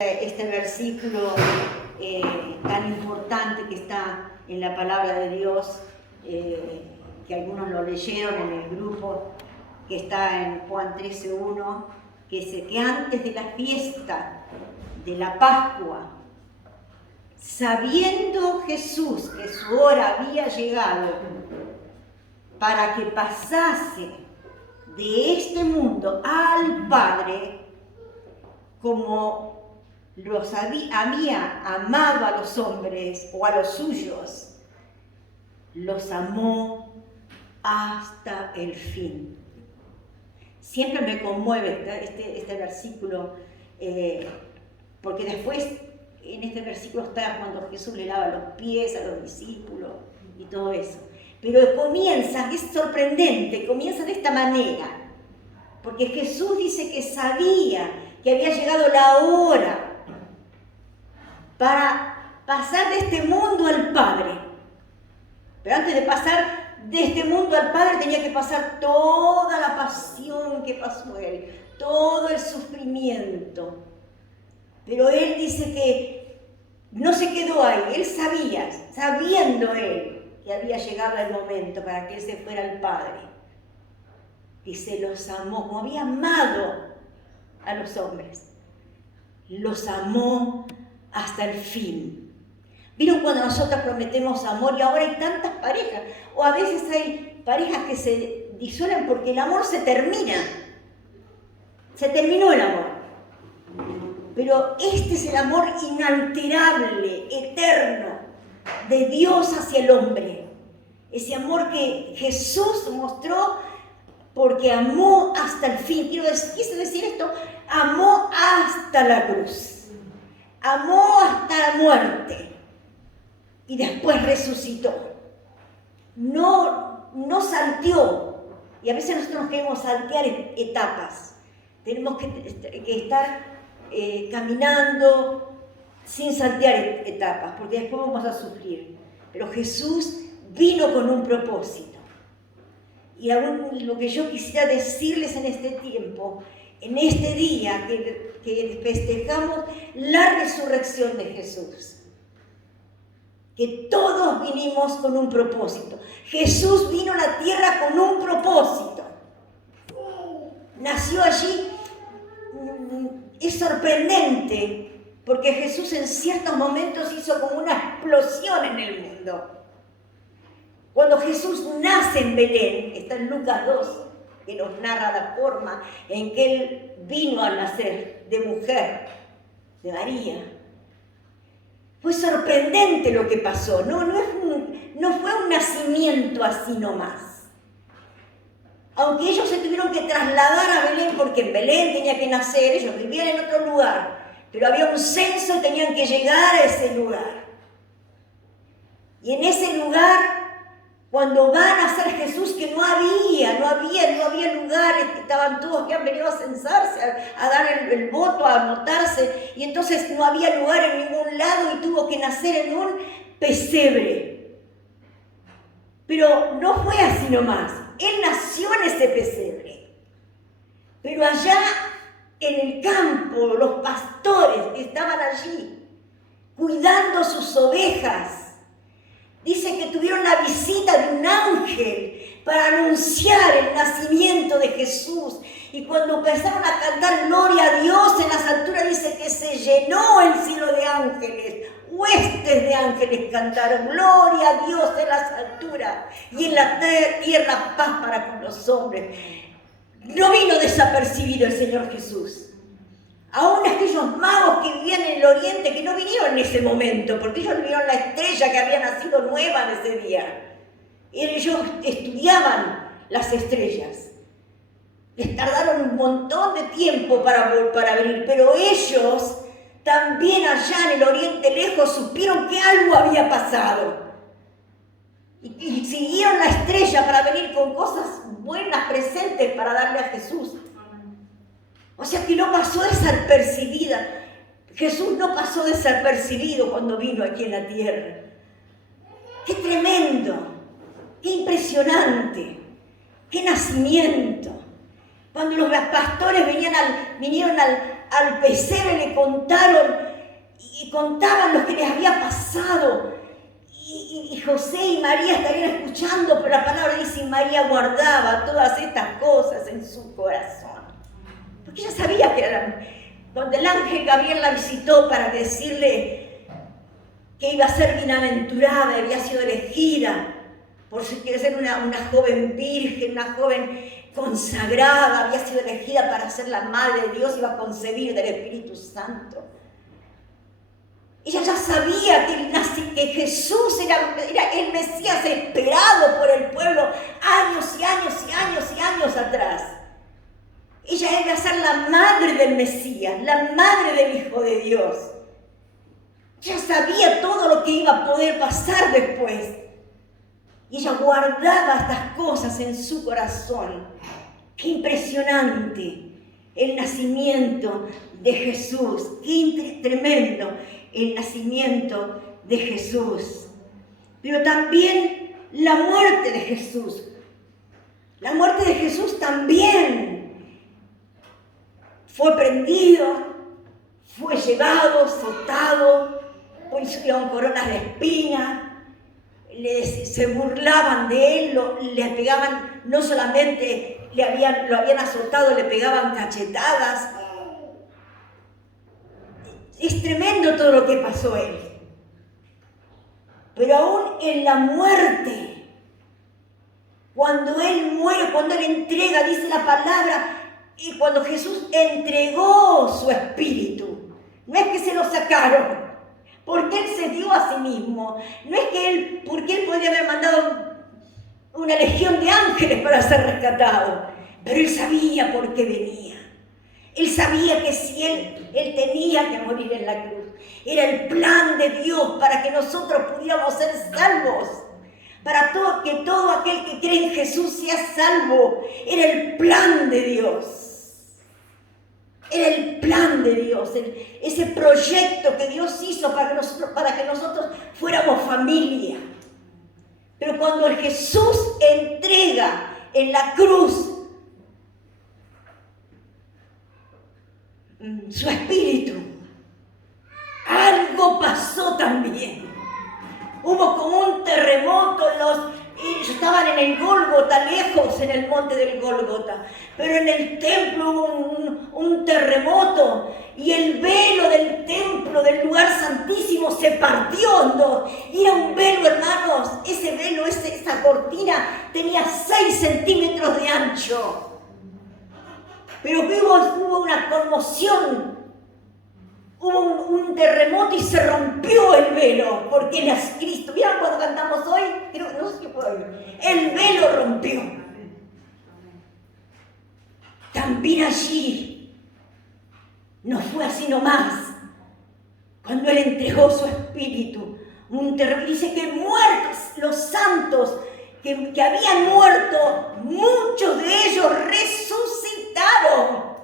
Este versículo tan importante que está en la palabra de Dios, que algunos lo leyeron en el grupo, que está en Juan 13:1, que dice que antes de la fiesta de la Pascua, sabiendo Jesús que su hora había llegado para que pasase de este mundo al Padre, como amaba a los hombres o a los suyos, los amó hasta el fin. Siempre me conmueve este versículo, porque después en este versículo está cuando Jesús le lava los pies a los discípulos y todo eso. Pero comienza, es sorprendente, comienza de esta manera, porque Jesús dice que sabía que había llegado la hora para pasar de este mundo al Padre. Pero antes de pasar de este mundo al Padre tenía que pasar toda la pasión que pasó él, todo el sufrimiento. Pero él dice que no se quedó ahí, él sabía, sabiendo él que había llegado el momento para que él se fuera al Padre. Dice, los amó, como había amado a los hombres, los amó hasta el fin. ¿Vieron cuando nosotros prometemos amor y ahora hay tantas parejas? O a veces hay parejas que se disuelven porque el amor se termina. Se terminó el amor. Pero este es el amor inalterable, eterno, de Dios hacia el hombre. Ese amor que Jesús mostró porque amó hasta el fin. Quise decir esto, amó hasta la cruz. Amó hasta la muerte. Y después resucitó. No salteó. Y a veces nosotros queremos saltear etapas. Tenemos que estar caminando sin saltear etapas, porque después vamos a sufrir. Pero Jesús vino con un propósito. Y aún lo que yo quisiera decirles en este tiempo, en este día que festejamos la resurrección de Jesús, que todos vinimos con un propósito. Jesús vino a la tierra con un propósito. Nació allí. Es sorprendente, porque Jesús en ciertos momentos hizo como una explosión en el mundo. Cuando Jesús nace en Belén, está en Lucas 2, que nos narra la forma en que Él vino a nacer de mujer, de María. Fue sorprendente lo que pasó, no fue un nacimiento así nomás. Aunque ellos se tuvieron que trasladar a Belén, porque en Belén tenía que nacer, ellos vivían en otro lugar, pero había un censo y tenían que llegar a ese lugar. Y en ese lugar, cuando va a nacer Jesús, que no había lugares, que estaban todos que han venido a censarse, a dar el voto, a anotarse, y entonces no había lugar en ningún lado y tuvo que nacer en un pesebre. Pero no fue así nomás, él nació en ese pesebre. Pero allá en el campo, los pastores que estaban allí, cuidando sus ovejas, dice que tuvieron la visita de un ángel para anunciar el nacimiento de Jesús. Y cuando empezaron a cantar gloria a Dios en las alturas, dice que se llenó el cielo de ángeles. Huestes de ángeles cantaron gloria a Dios en las alturas y en la tierra paz para con los hombres. No vino desapercibido el Señor Jesús. Aún aquellos magos que vivían en el oriente, que no vinieron en ese momento, porque ellos vieron la estrella que había nacido nueva en ese día. Y ellos estudiaban las estrellas. Les tardaron un montón de tiempo para venir, pero ellos también allá en el oriente lejos supieron que algo había pasado. Y siguieron la estrella para venir con cosas buenas, presentes para darle a Jesús. O sea que no pasó desapercibida. Jesús no pasó desapercibido cuando vino aquí en la tierra. ¡Qué tremendo! ¡Qué impresionante! ¡Qué nacimiento! Cuando los pastores vinieron al pesebre le contaron y contaban lo que les había pasado. Y José y María estarían escuchando, pero la palabra dice, y María guardaba todas estas cosas en su corazón. Porque ella sabía que eran... Cuando el ángel Gabriel la visitó para decirle que iba a ser bienaventurada, había sido elegida por ser una joven virgen, una joven consagrada, había sido elegida para ser la madre de Dios, iba a concebir del Espíritu Santo. Ella ya sabía que Jesús era el Mesías esperado por el pueblo años y años y años y años atrás. Ella iba a ser la madre del Mesías, la madre del Hijo de Dios. Ella sabía todo lo que iba a poder pasar después. Y ella guardaba estas cosas en su corazón. ¡Qué impresionante! El nacimiento de Jesús. ¡Qué tremendo! El nacimiento de Jesús. Pero también la muerte de Jesús. La muerte de Jesús también fue prendido, fue llevado, azotado, pusieron coronas de espinas, se burlaban de él, le pegaban, no solamente lo habían azotado, le pegaban cachetadas. Es tremendo todo lo que pasó él. Pero aún en la muerte, cuando él muere, cuando él entrega, dice la palabra, y cuando Jesús entregó su espíritu, no es que se lo sacaron, porque él se dio a sí mismo, no es que porque él podría haber mandado una legión de ángeles para ser rescatado, pero él sabía por qué venía. Él sabía que si él tenía que morir en la cruz. Era el plan de Dios para que nosotros pudiéramos ser salvos. Para que todo aquel que cree en Jesús sea salvo. Era el plan de Dios. Era el plan de Dios. Ese proyecto que Dios hizo para que nosotros fuéramos familia. Pero cuando el Jesús entrega en la cruz su espíritu, algo pasó también. Hubo como un terremoto, ellos estaban en el Gólgota, lejos en el monte del Gólgota, pero en el templo hubo un terremoto y el velo del templo, del lugar santísimo, se partió en dos. Y era un velo, hermanos, ese velo, esa cortina tenía 6 centímetros de ancho. Pero hubo una conmoción, hubo un terremoto y se rompió el velo, porque Él es Cristo. ¿Vieron cuando cantamos hoy? No sé si puedo oír. El velo rompió. También allí no fue así nomás. Cuando Él entregó su espíritu, dice que muertos los santos que habían muerto, muchos de ellos resucitaron.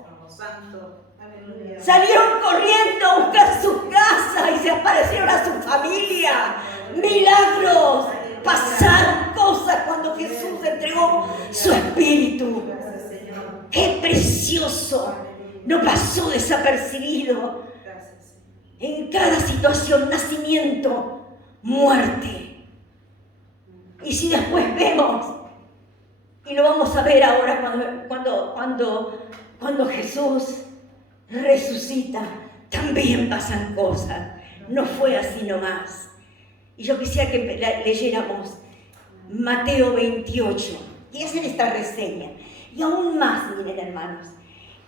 Salieron corriendo a buscar su casa y se aparecieron a su familia. Milagros, pasaron cosas cuando Jesús entregó su espíritu. ¡Qué precioso! No pasó desapercibido. En cada situación, nacimiento, muerte. Y si después vemos, y lo vamos a ver ahora cuando Jesús resucita, también pasan cosas. No fue así nomás. Y yo quisiera que leyéramos Mateo 28 y hacer esta reseña. Y aún más, miren hermanos,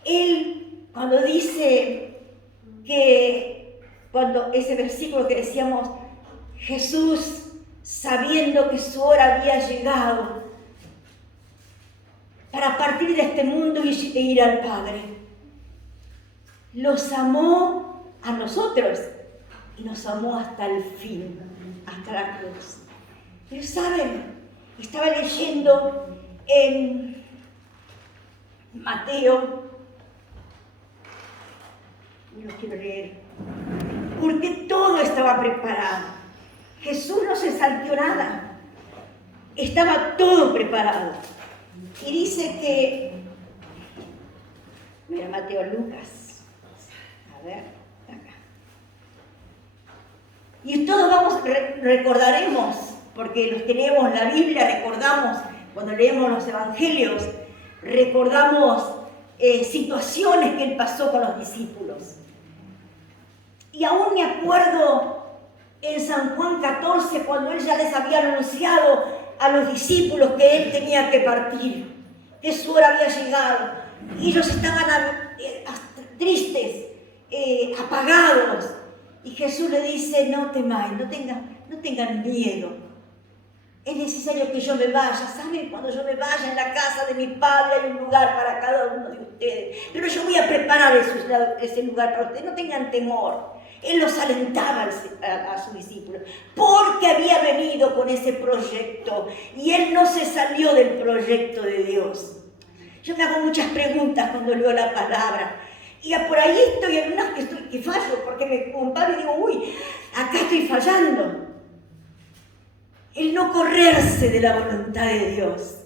él cuando dice cuando ese versículo que decíamos, Jesús, sabiendo que su hora había llegado para partir de este mundo e ir al Padre, los amó a nosotros y nos amó hasta el fin, hasta la cruz. Pero saben, estaba leyendo en Mateo, no lo quiero leer, porque todo estaba preparado. Jesús no se salteó nada, estaba todo preparado. Y dice que, mira Mateo, Lucas, A ver, acá. Y todos recordaremos, porque los que leemos la Biblia, recordamos, cuando leemos los evangelios, recordamos situaciones que él pasó con los discípulos. Y aún me acuerdo en San Juan 14, cuando él ya les había anunciado a los discípulos que él tenía que partir, que su hora había llegado. Y ellos estaban tristes, apagados. Y Jesús le dice, no temáis, no tengan miedo. Es necesario que yo me vaya. ¿Saben? Cuando yo me vaya, en la casa de mi Padre hay un lugar para cada uno de ustedes. Pero yo voy a preparar ese lugar para ustedes. No tengan temor. Él los alentaba a sus discípulos. Porque había venido con ese proyecto. Y él no se salió del proyecto de Dios. Yo me hago muchas preguntas cuando leo la palabra. Y por ahí estoy en unas que fallo. Porque me comparo y digo, uy, acá estoy fallando. El no correrse de la voluntad de Dios.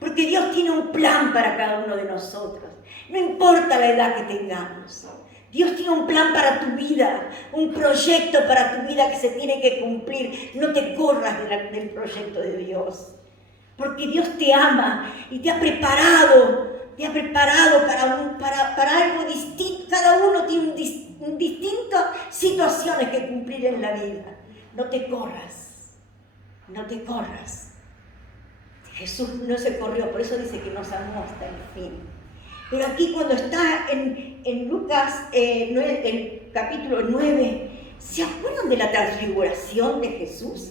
Porque Dios tiene un plan para cada uno de nosotros. No importa la edad que tengamos. Dios tiene un plan para tu vida, un proyecto para tu vida que se tiene que cumplir. No te corras del proyecto de Dios. Porque Dios te ama y te ha preparado para algo distinto. Cada uno tiene distintas situaciones que cumplir en la vida. No te corras. No te corras. Jesús no se corrió, por eso dice que nos amó hasta el fin. Pero aquí cuando está en Lucas el capítulo 9, ¿se acuerdan de la transfiguración de Jesús?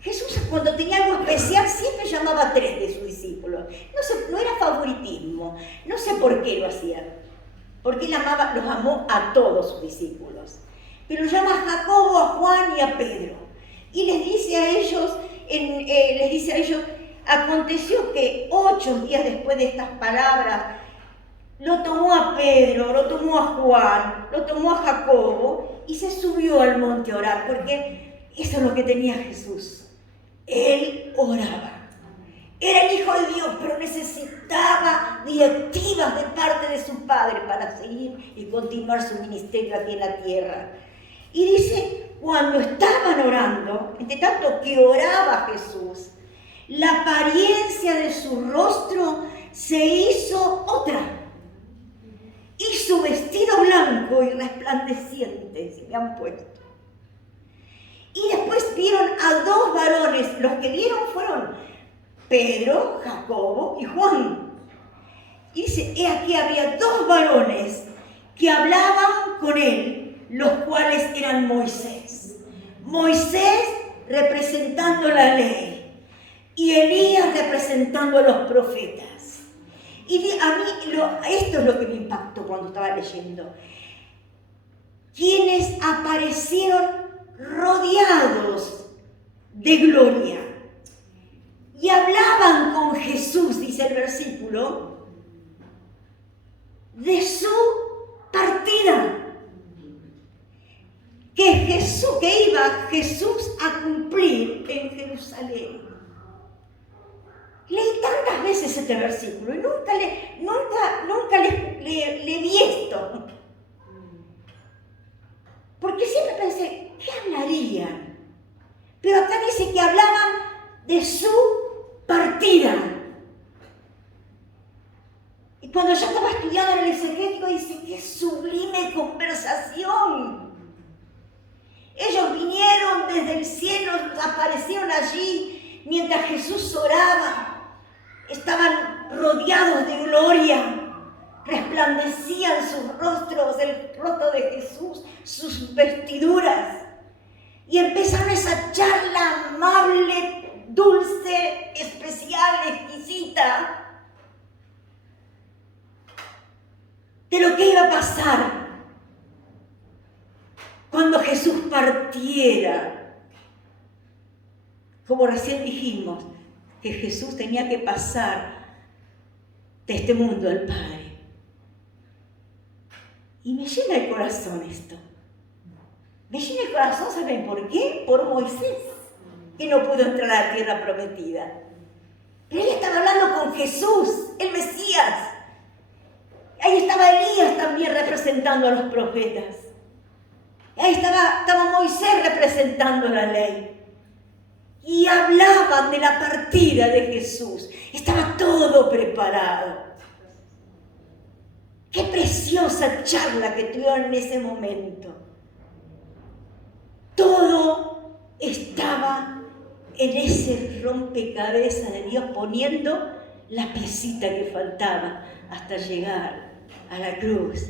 Jesús cuando tenía algo especial siempre llamaba a 3 de sus discípulos. No era favoritismo, no sé por qué lo hacía. Porque él los amó a todos sus discípulos. Pero llama a Jacobo, a Juan y a Pedro. Y les dice a ellos, aconteció que 8 días después de estas palabras, lo tomó a Pedro, lo tomó a Juan, lo tomó a Jacobo y se subió al monte a orar, porque eso es lo que tenía Jesús. Él oraba. Era el Hijo de Dios, pero necesitaba directivas de parte de su Padre para seguir y continuar su ministerio aquí en la tierra. Y dice, cuando estaban orando, entre tanto que oraba Jesús, la apariencia de su rostro se hizo otra. Y su vestido blanco y resplandeciente se me han puesto. Y después vieron a 2 varones. Los que vieron fueron Pedro, Jacobo y Juan. Y dice, aquí había 2 varones que hablaban con él, los cuales eran Moisés. Moisés representando la ley y Elías representando a los profetas. Y a mí esto es lo que me impactó cuando estaba leyendo. Quienes aparecieron rodeados de gloria y hablaban con Jesús, dice el versículo, de su partida. Que iba Jesús a cumplir en Jerusalén. Leí tantas veces este versículo y nunca le vi esto. Porque siempre pensé, ¿qué hablarían? Pero acá dice que hablaban de su partida. Y cuando yo estaba estudiando en el exegético, dice, ¡qué sublime conversación! Ellos vinieron desde el cielo, aparecieron allí mientras Jesús oraba. Estaban rodeados de gloria, resplandecían sus rostros, el rostro de Jesús, sus vestiduras. Y empezaron esa charla amable, dulce, especial, exquisita, de lo que iba a pasar cuando Jesús partiera. Como recién dijimos, que Jesús tenía que pasar de este mundo al Padre. Y me llena el corazón esto. Me llena el corazón, ¿saben por qué? Por Moisés, que no pudo entrar a la tierra prometida. Pero él estaba hablando con Jesús, el Mesías. Ahí estaba Elías también representando a los profetas. Ahí estaba Moisés representando la ley. Y hablaban de la partida de Jesús. Estaba todo preparado. Qué preciosa charla que tuvieron en ese momento. Todo estaba en ese rompecabezas de Dios, poniendo la piecita que faltaba hasta llegar a la cruz,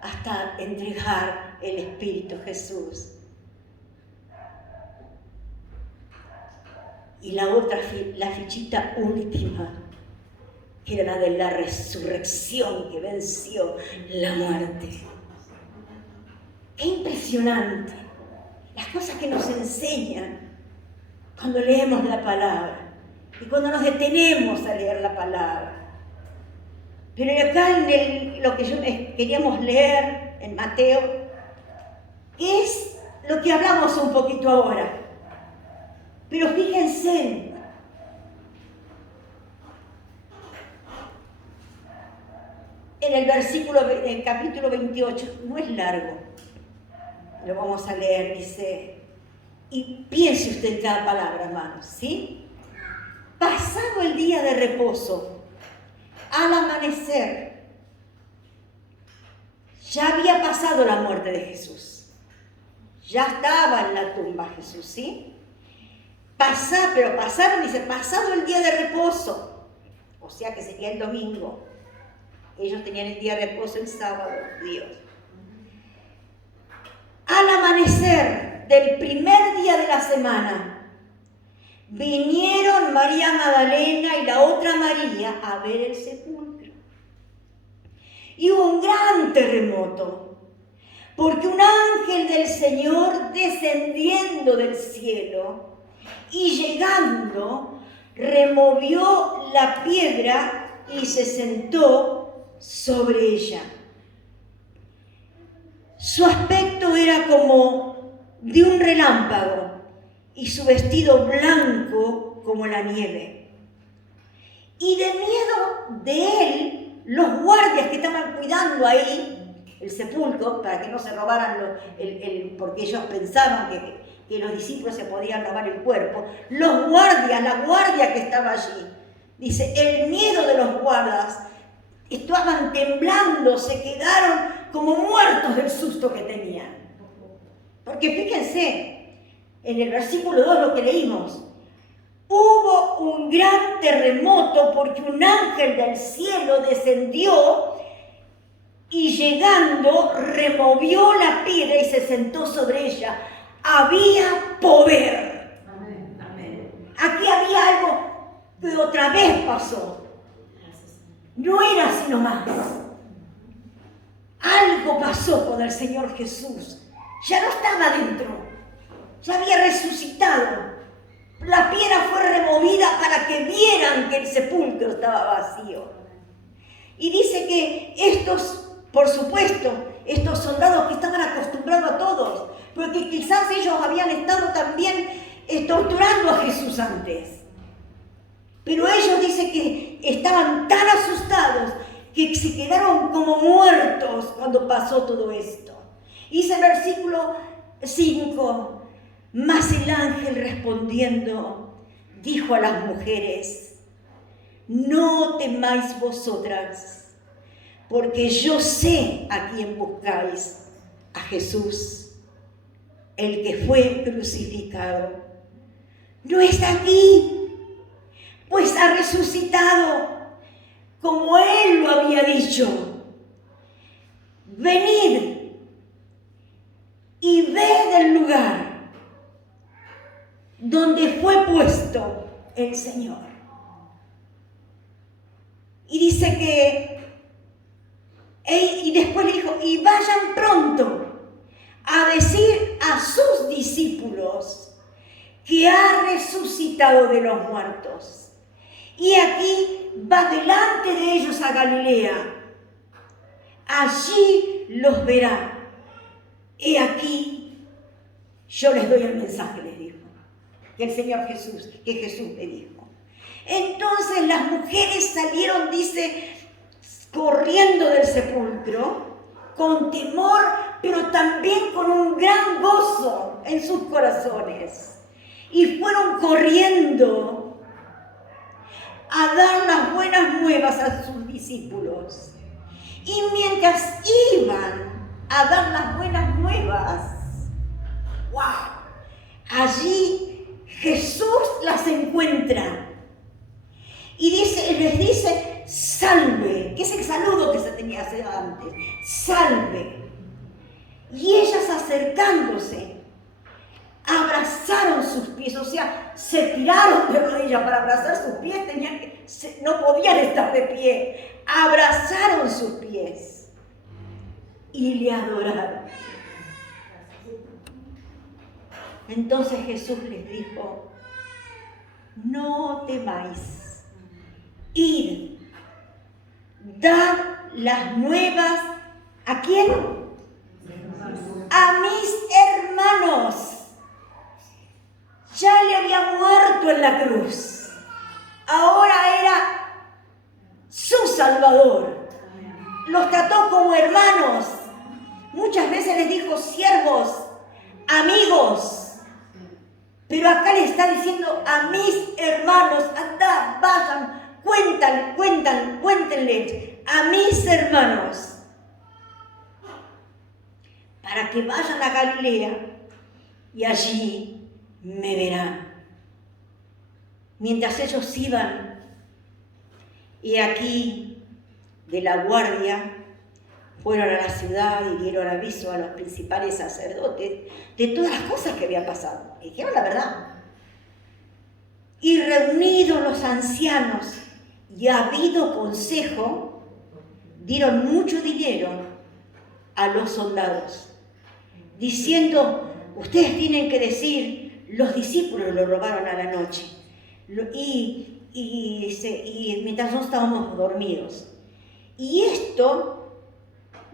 hasta entregar el Espíritu Jesús. Y la otra, la fichita última, que era la de la resurrección que venció la muerte. ¡Qué impresionante! Las cosas que nos enseñan cuando leemos la palabra y cuando nos detenemos a leer la palabra. Pero acá en lo que queríamos leer en Mateo, que es lo que hablamos un poquito ahora. Pero fíjense, en el capítulo 28, no es largo, lo vamos a leer, dice, y piense usted en cada palabra, hermanos, ¿sí? Pasado el día de reposo, al amanecer, ya había pasado la muerte de Jesús. Ya estaba en la tumba Jesús, ¿sí? Pero pasaron, dice, pasado el día de reposo, o sea que sería el domingo. Ellos tenían el día de reposo el sábado, Dios. Al amanecer del primer día de la semana, vinieron María Magdalena y la otra María a ver el sepulcro. Y hubo un gran terremoto, porque un ángel del Señor descendiendo del cielo y llegando, removió la piedra y se sentó sobre ella. Su aspecto era como de un relámpago y su vestido blanco como la nieve. Y de miedo de él, los guardias que estaban cuidando ahí el sepulcro, para que no se robaran, porque ellos pensaban que los discípulos se podían robar el cuerpo, los guardias, la guardia que estaba allí, dice, el miedo de los guardas, estaban temblando, se quedaron como muertos del susto que tenían. Porque fíjense, en el versículo 2 lo que leímos, hubo un gran terremoto porque un ángel del cielo descendió y llegando removió la piedra y se sentó sobre ella. Había poder. Amén, amén. Aquí había algo que otra vez pasó. No era así nomás. Algo pasó con el Señor Jesús. Ya no estaba dentro. Ya había resucitado. La piedra fue removida para que vieran que el sepulcro estaba vacío. Y dice que estos, por supuesto, estos soldados que estaban acostumbrados a todos, porque quizás ellos habían estado también torturando a Jesús antes. Pero ellos dicen que estaban tan asustados que se quedaron como muertos cuando pasó todo esto. Dice el versículo 5, mas el ángel respondiendo dijo a las mujeres, no temáis vosotras, porque yo sé a quién buscáis, a Jesús, el que fue crucificado. No está aquí, pues ha resucitado, como Él lo había dicho. Venid y ved el lugar donde fue puesto el Señor. Y dice que, y después le dijo, y vayan pronto a decir a sus discípulos que ha resucitado de los muertos. Y aquí va delante de ellos a Galilea. Allí los verá. He aquí, yo les doy el mensaje, les dijo. Que el Señor Jesús, que Jesús le dijo. Entonces las mujeres salieron, dice, corriendo del sepulcro, con temor, pero también con un gran gozo en sus corazones. Y fueron corriendo a dar las buenas nuevas a sus discípulos. Y mientras iban a dar las buenas nuevas, ¡wow!, allí Jesús las encuentra y les dice, salve, que es el saludo que se tenía que hacer antes, salve. Y ellas, acercándose, abrazaron sus pies, o sea, se tiraron de rodillas para abrazar sus pies, no podían estar de pie, abrazaron sus pies y le adoraron. Entonces Jesús les dijo, no temáis, id, dad las nuevas, ¿a quién? A mis hermanos. Ya le había muerto en la cruz, ahora era su Salvador. Los trató como hermanos, muchas veces les dijo siervos, amigos. Pero acá le está diciendo a mis hermanos, andad, vayan, cuéntenle a mis hermanos, para que vayan a Galilea y allí me verán. Mientras ellos iban, y aquí de la guardia, fueron a la ciudad y dieron aviso a los principales sacerdotes de todas las cosas que había pasado. Y dijeron la verdad. Y reunidos los ancianos y habido consejo, dieron mucho dinero a los soldados, diciendo, ustedes tienen que decir, los discípulos lo robaron a la noche. Y mientras nosotros estábamos dormidos. Y esto,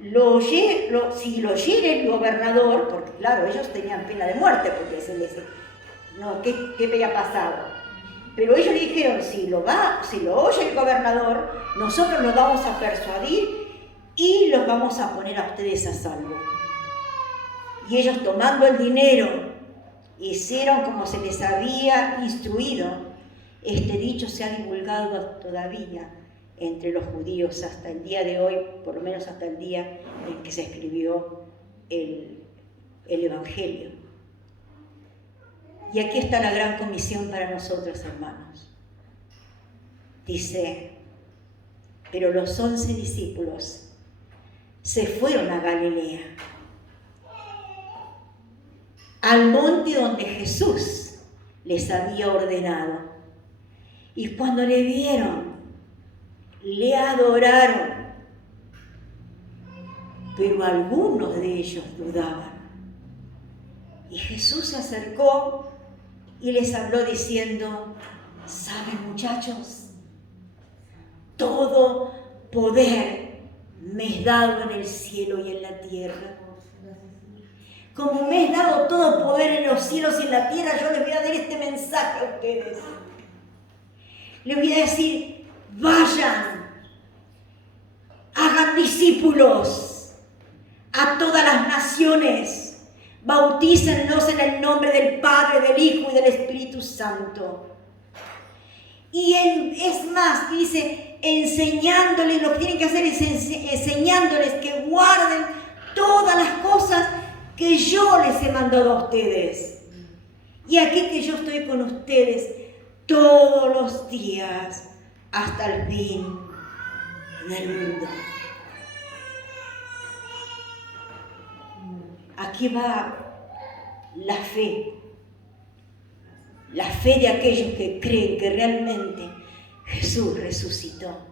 si lo oyera el gobernador, porque claro, ellos tenían pena de muerte, porque ¿qué había pasado? Pero ellos le dijeron, si lo oye el gobernador, nosotros los vamos a persuadir y los vamos a poner a ustedes a salvo. Y ellos, tomando el dinero, hicieron como se les había instruido. Este dicho se ha divulgado todavía entre los judíos hasta el día de hoy, por lo menos hasta el día en que se escribió el Evangelio. Y aquí está la gran comisión para nosotros, hermanos. Dice, pero los 11 discípulos se fueron a Galilea, al monte donde Jesús les había ordenado. Y cuando le vieron, le adoraron, pero algunos de ellos dudaban. Y Jesús se acercó y les habló diciendo, ¿saben, muchachos? Todo poder me es dado en el cielo y en la tierra. Como me es dado todo poder en los cielos y en la tierra, yo les voy a dar este mensaje a ustedes. Les voy a decir, vayan, hagan discípulos a todas las naciones, bautícenlos en el nombre del Padre, del Hijo y del Espíritu Santo. Y es más, dice, enseñándoles, lo que tienen que hacer es enseñándoles que guarden todas las cosas que yo les he mandado a ustedes. Y aquí que yo estoy con ustedes todos los días hasta el fin del mundo. Aquí va la fe de aquellos que creen que realmente Jesús resucitó.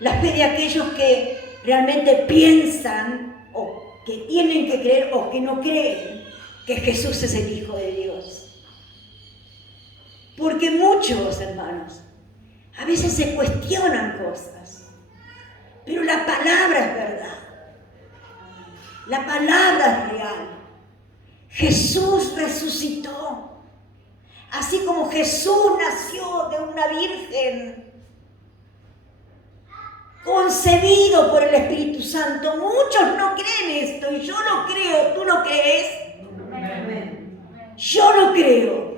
La fe de aquellos que realmente piensan o que tienen que creer o que no creen que Jesús es el Hijo de Dios. Porque muchos, hermanos, a veces se cuestionan cosas, pero la palabra es verdad. La palabra es real. Jesús resucitó. Así como Jesús nació de una virgen, concebido por el Espíritu Santo. Muchos no creen esto y yo lo creo. ¿Tú lo crees? Amén. Yo lo creo.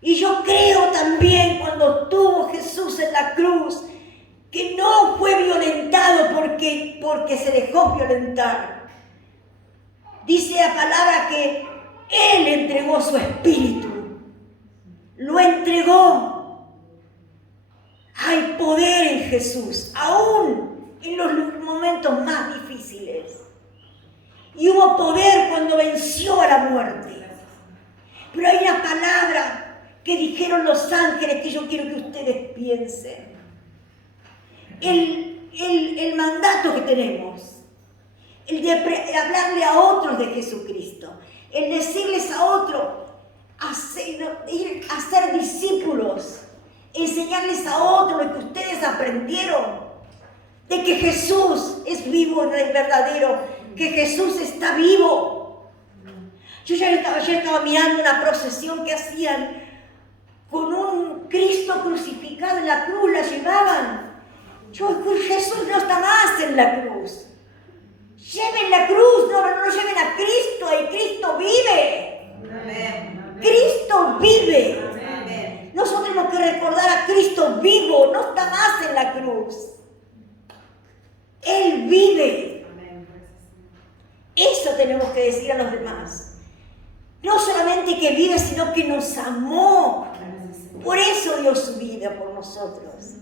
Y yo creo también cuando estuvo Jesús en la cruz, que no fue violentado porque se dejó violentar. Dice la palabra que Él entregó su espíritu. Lo entregó. Hay poder en Jesús, aún en los momentos más difíciles. Y hubo poder cuando venció a la muerte. Pero hay una palabra que dijeron los ángeles que yo quiero que ustedes piensen. El mandato que tenemos, el de hablarle a otros de Jesucristo, el decirles a otros, hacer discípulos, enseñarles a otros lo que ustedes aprendieron, de que Jesús es vivo y verdadero, que Jesús está vivo. Yo estaba mirando una procesión que hacían con un Cristo crucificado en la cruz, la llevaban. Jesús no está más en la cruz. Lleven la cruz, no lleven a Cristo, y Cristo vive. Amén. Cristo vive. Amén. Nosotros tenemos que recordar a Cristo vivo, no está más en la cruz. Él vive. Eso tenemos que decir a los demás. No solamente que vive, sino que nos amó. Por eso dio su vida por nosotros.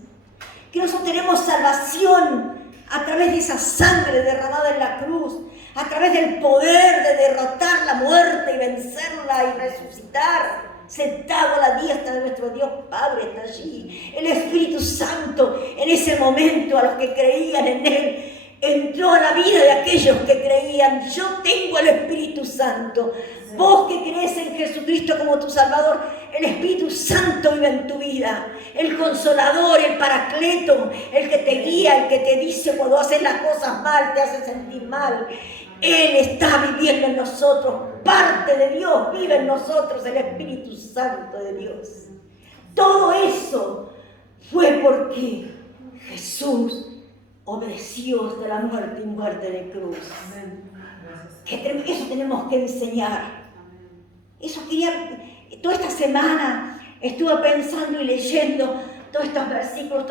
Que nosotros tenemos salvación a través de esa sangre derramada en la cruz, a través del poder de derrotar la muerte y vencerla y resucitar. Sentado a la diestra de nuestro Dios Padre está allí. El Espíritu Santo en ese momento a los que creían en Él entró a la vida de aquellos que creían. Yo tengo el Espíritu Santo. Vos que crees en Jesucristo como tu Salvador, el Espíritu Santo vive en tu vida. El Consolador, el Paracleto, el que te guía, el que te dice cuando haces las cosas mal, te hace sentir mal. Él está viviendo en nosotros. Parte de Dios vive en nosotros, el Espíritu Santo de Dios. Todo eso fue porque Jesús obedeció hasta la muerte y muerte de cruz. Eso tenemos que enseñar. Eso toda esta semana estuve pensando y leyendo todos estos versículos,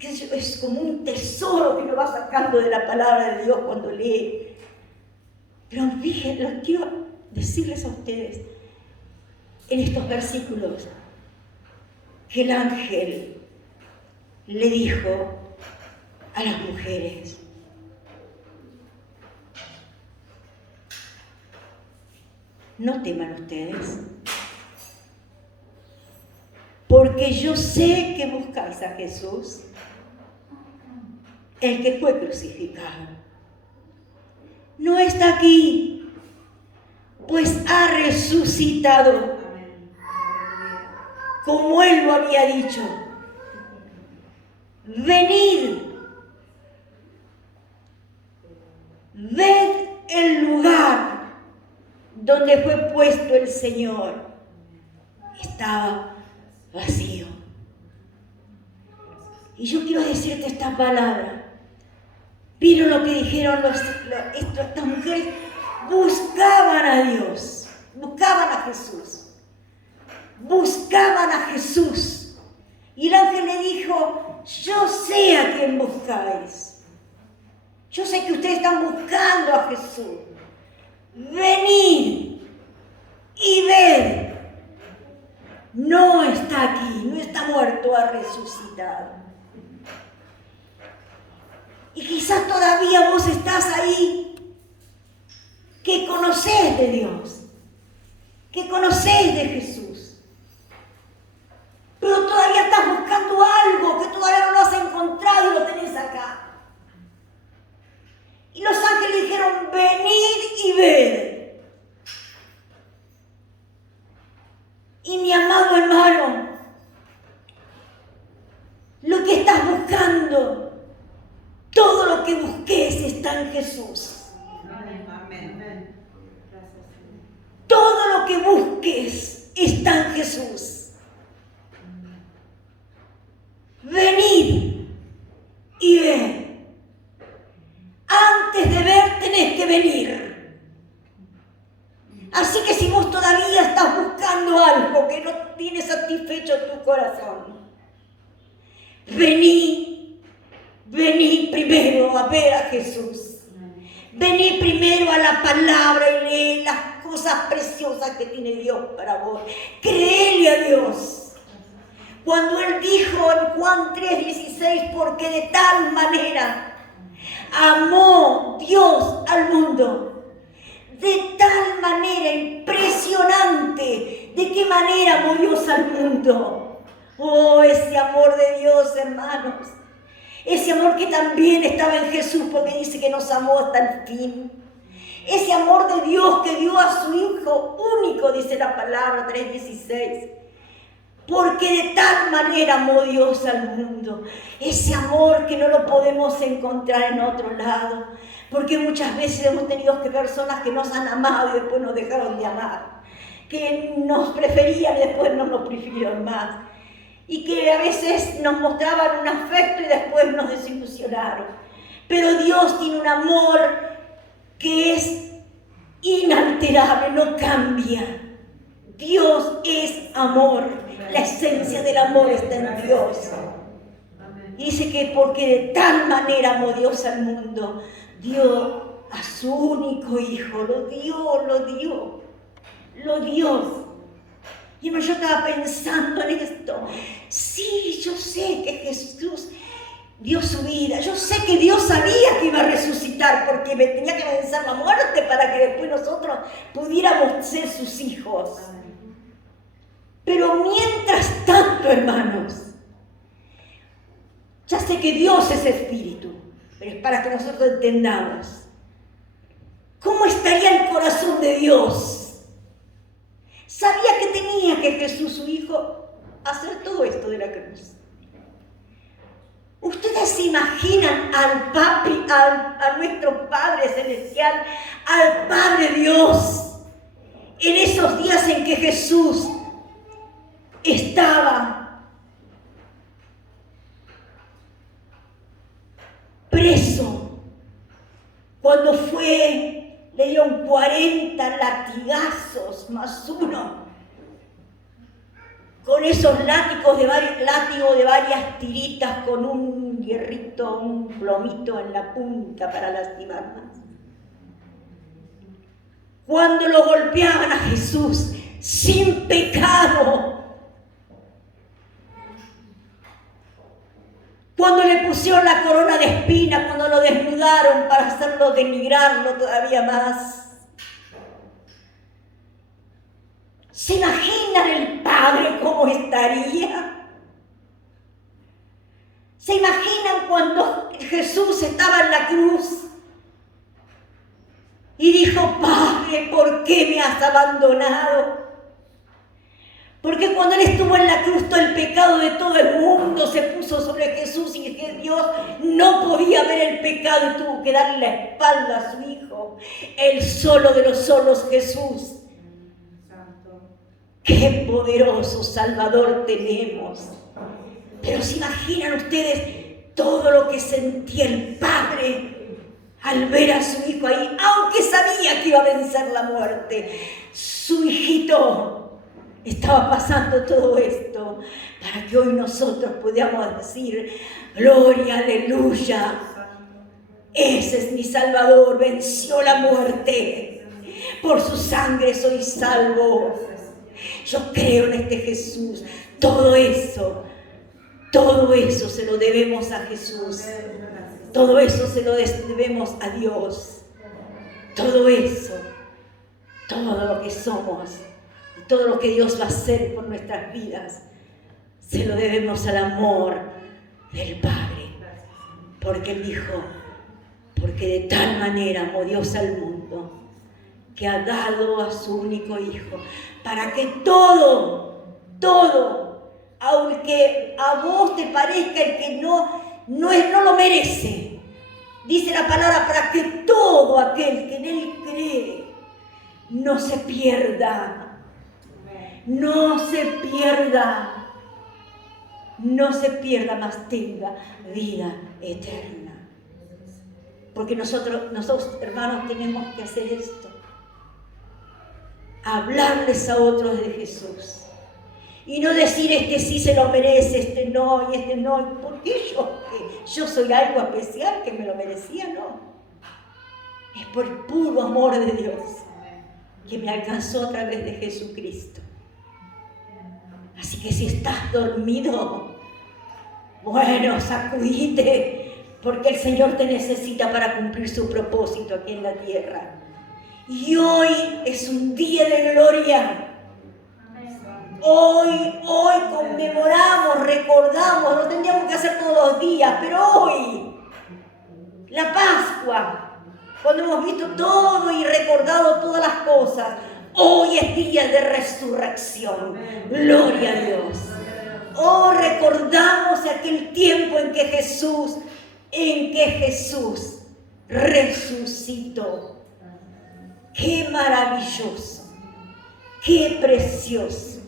es como un tesoro que uno va sacando de la palabra de Dios cuando lee. Pero fíjense, quiero decirles a ustedes en estos versículos que el ángel le dijo a las mujeres: no teman ustedes, porque yo sé que buscáis a Jesús, el que fue crucificado. No está aquí, pues ha resucitado, como Él lo había dicho. Venid, ved el lugar donde fue puesto el Señor. Estaba vacío. Y yo quiero decirte esta palabra. ¿Vieron lo que dijeron estas mujeres? Buscaban a Dios, buscaban a Jesús, buscaban a Jesús. Y el ángel le dijo: yo sé a quién buscáis. Yo sé que ustedes están buscando a Jesús. Venid y ved. No está aquí, no está muerto, ha resucitado. Y quizás todavía vos estás ahí, que conocés de Dios, que conocés de Jesús, pero todavía estás buscando algo que todavía no lo has encontrado y lo tenés acá. Y los ángeles dijeron: venid y ved. Y mi amado hermano, lo que estás buscando, todo lo que busques está en Jesús. Amén. Todo lo que busques está en Jesús. venid y ved. Antes de ver tenés que venir. Así que si vos todavía estás buscando algo que no tiene satisfecho tu corazón, vení primero a ver a Jesús. Vení primero a la palabra y lee las cosas preciosas que tiene Dios para vos. Créele a Dios. Cuando Él dijo en Juan 3:16, porque de tal manera amó Dios al mundo, de tal manera impresionante, de qué manera amó Dios al mundo. Oh, ese amor de Dios, hermanos. Ese amor que también estaba en Jesús, porque dice que nos amó hasta el fin. Ese amor de Dios que dio a su Hijo único, dice la palabra 3:16. Porque de tal manera amó Dios al mundo. Ese amor que no lo podemos encontrar en otro lado. Porque muchas veces hemos tenido que personas que nos han amado y después nos dejaron de amar. Que nos preferían y después no nos prefirieron más. Y que a veces nos mostraban un afecto y después nos desilusionaron. Pero Dios tiene un amor que es inalterable, no cambia. Dios es amor. La esencia del amor está en Dios. Y dice que porque de tal manera amó Dios al mundo, dio a su único Hijo, lo dio. Y yo estaba pensando en esto. Sí, yo sé que Jesús dio su vida. Yo sé que Dios sabía que iba a resucitar porque tenía que vencer la muerte para que después nosotros pudiéramos ser sus hijos. Pero mientras tanto, hermanos, ya sé que Dios es espíritu, pero es para que nosotros entendamos cómo estaría el corazón de Dios. Sabía que tenía que Jesús, su Hijo, hacer todo esto de la cruz. ¿Ustedes se imaginan al Papi, a nuestro Padre Celestial, al Padre Dios, en esos días en que Jesús estaba preso, cuando le dieron 40 latigazos más uno, con esos látigos de varias tiritas, con un hierrito, un plomito en la punta para lastimar más? Cuando lo golpeaban a Jesús sin pecado, cuando le pusieron la corona de espinas, cuando lo desnudaron para hacerlo denigrarlo todavía más. ¿Se imaginan el Padre cómo estaría? ¿Se imaginan cuando Jesús estaba en la cruz y dijo: Padre, ¿por qué me has abandonado? Porque cuando Él estuvo en la cruz, todo el pecado de todo el mundo se puso sobre Jesús y que Dios no podía ver el pecado y tuvo que darle la espalda a su Hijo. El solo de los solos, Jesús. ¡Qué poderoso Salvador tenemos! Pero ¿se imaginan ustedes todo lo que sentía el Padre al ver a su Hijo ahí? Aunque sabía que iba a vencer la muerte, su hijito estaba pasando todo esto para que hoy nosotros podamos decir: gloria, aleluya, ese es mi Salvador, venció la muerte, por su sangre soy salvo. Yo creo en este Jesús. Todo eso se lo debemos a Jesús. Todo eso se lo debemos a Dios. Todo eso, todo lo que somos, y todo lo que Dios va a hacer por nuestras vidas, se lo debemos al amor del Padre. Porque Él dijo: porque de tal manera amó Dios al mundo, que ha dado a su único Hijo, para que todo, aunque a vos te parezca el que no lo merece, dice la palabra, para que todo aquel que en Él cree no se pierda, no se pierda, mas tenga vida eterna. Porque nosotros hermanos tenemos que hacer esto. Hablarles a otros de Jesús. Y no decir este sí se lo merece, este no y este no. ¿Por qué yo soy algo especial que me lo merecía? No. Es por el puro amor de Dios que me alcanzó a través de Jesucristo. Así que si estás dormido, bueno, sacudite, porque el Señor te necesita para cumplir su propósito aquí en la tierra. Y hoy es un día de gloria. Hoy conmemoramos, recordamos, lo tendríamos que hacer todos los días, pero hoy, la Pascua, cuando hemos visto todo y recordado todas las cosas, hoy es día de resurrección. Gloria a Dios. Oh, recordamos aquel tiempo en que Jesús resucitó. Qué maravilloso, qué precioso.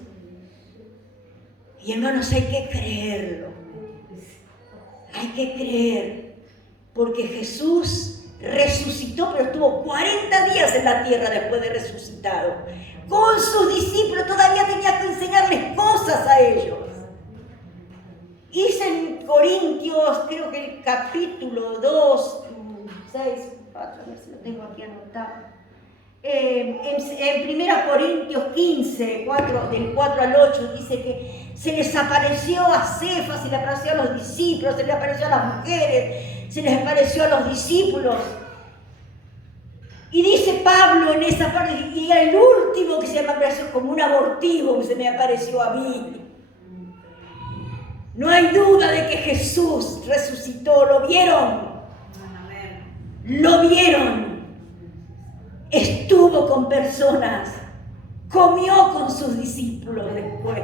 Y hermanos, hay que creerlo. Hay que creer. Porque Jesús resucitó, pero estuvo 40 días en la tierra después de resucitado. Con sus discípulos todavía tenía que enseñarles cosas a ellos. Dice en Corintios, creo que el capítulo 2, 6, 4, a ver si lo tengo aquí anotado. En 1 Corintios 15, del 4 al 8, dice que se les apareció a Cefas, se les apareció a los discípulos, se les apareció a las mujeres, se les apareció a los discípulos. Y dice Pablo en esa parte, y el último que se me apareció como un abortivo que se me apareció a mí. No hay duda de que Jesús resucitó, ¿lo vieron? Lo vieron. Estuvo con personas, comió con sus discípulos después.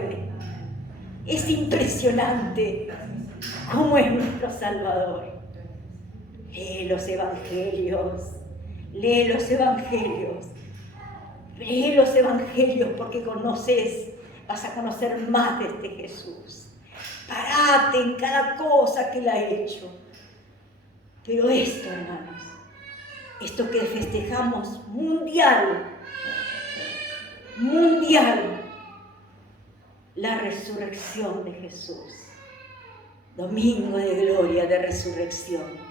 Es impresionante cómo es nuestro Salvador. Lee los evangelios, lee los evangelios porque vas a conocer más de este Jesús. Parate en cada cosa que Él ha hecho. Pero esto, hermanos, esto que festejamos mundial, la resurrección de Jesús. Domingo de gloria, de resurrección.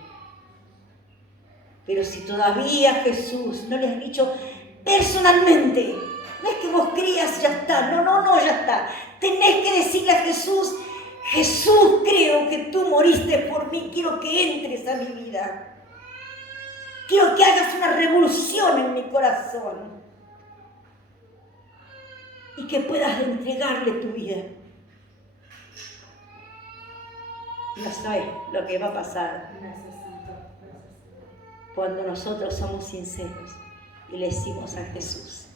Pero si todavía Jesús no le has dicho personalmente, no es que vos creas y ya está, no, ya está. Tenés que decirle a Jesús, Jesús, creo que tú moriste por mí, quiero que entres a mi vida. Quiero que hagas una revolución en mi corazón y que puedas entregarle tu vida. No sabes lo que va a pasar cuando nosotros somos sinceros y le decimos a Jesús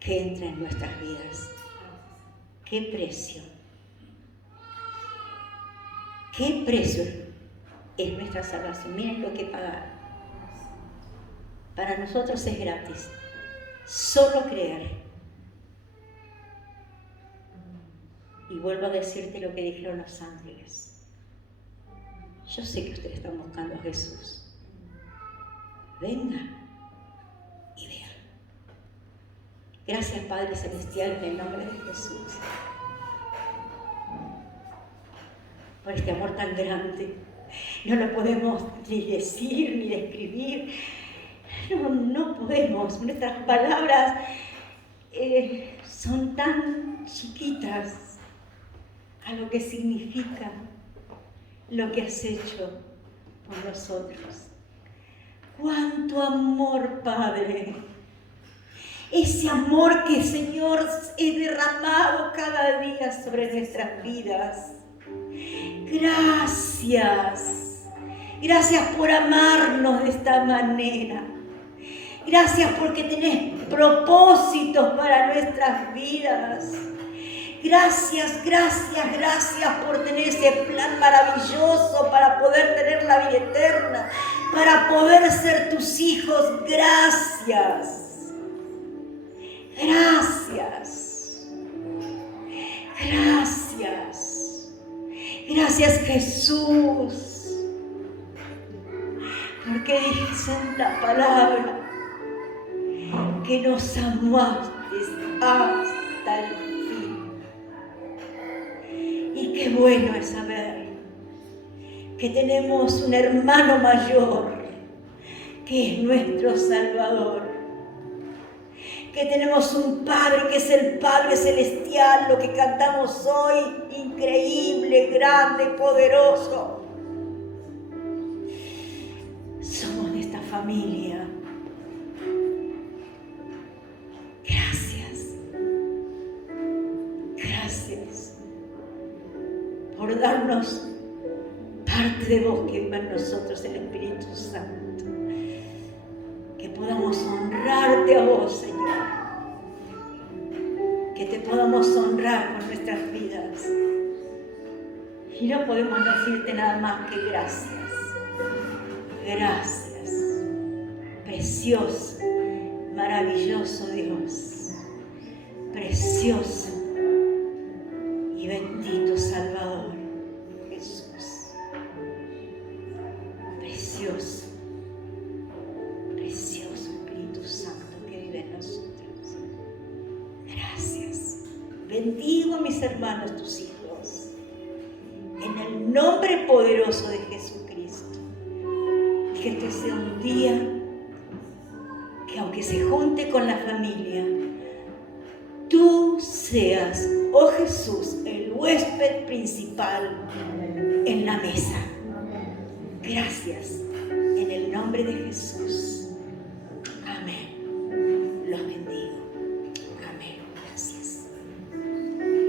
que entre en nuestras vidas. ¡Qué precio! ¡Qué precio es nuestra salvación! Miren lo que pagaron. Para nosotros es gratis. Solo creer. Y vuelvo a decirte lo que dijeron los ángeles. Yo sé que ustedes están buscando a Jesús. Venga y vean. Gracias, Padre Celestial, en el nombre de Jesús. Por este amor tan grande. No lo podemos ni decir ni describir. No podemos. Nuestras palabras son tan chiquitas a lo que significa lo que has hecho por nosotros. ¡Cuánto amor, Padre! Ese amor que, Señor, es derramado cada día sobre nuestras vidas. Gracias. Gracias por amarnos de esta manera. Gracias porque tenés propósitos para nuestras vidas. Gracias por tener ese plan maravilloso para poder tener la vida eterna, para poder ser tus hijos. Gracias. Gracias, Jesús, porque dice en la palabra que nos amaste hasta el fin. Y qué bueno es saber que tenemos un hermano mayor que es nuestro Salvador, que tenemos un Padre que es el Padre Celestial, lo que cantamos hoy, increíble, grande, poderoso. Somos de esta familia. Gracias por darnos parte de vos que viva en nosotros, el Espíritu Santo. Que podamos honrarte a vos, Señor. Que te podamos honrar con nuestras vidas. Y no podemos decirte nada más que gracias. Gracias. Precioso, maravilloso Dios. Precioso y bendito Salvador, Jesús. Precioso. Precioso Espíritu Santo que vive en nosotros. Gracias. Bendigo a mis hermanos, tus hijos, en el nombre poderoso de Jesucristo. Que este sea un día que, aunque se junte con la familia, tú seas, oh Jesús, el huésped principal en la mesa. Gracias, en el nombre de Jesús.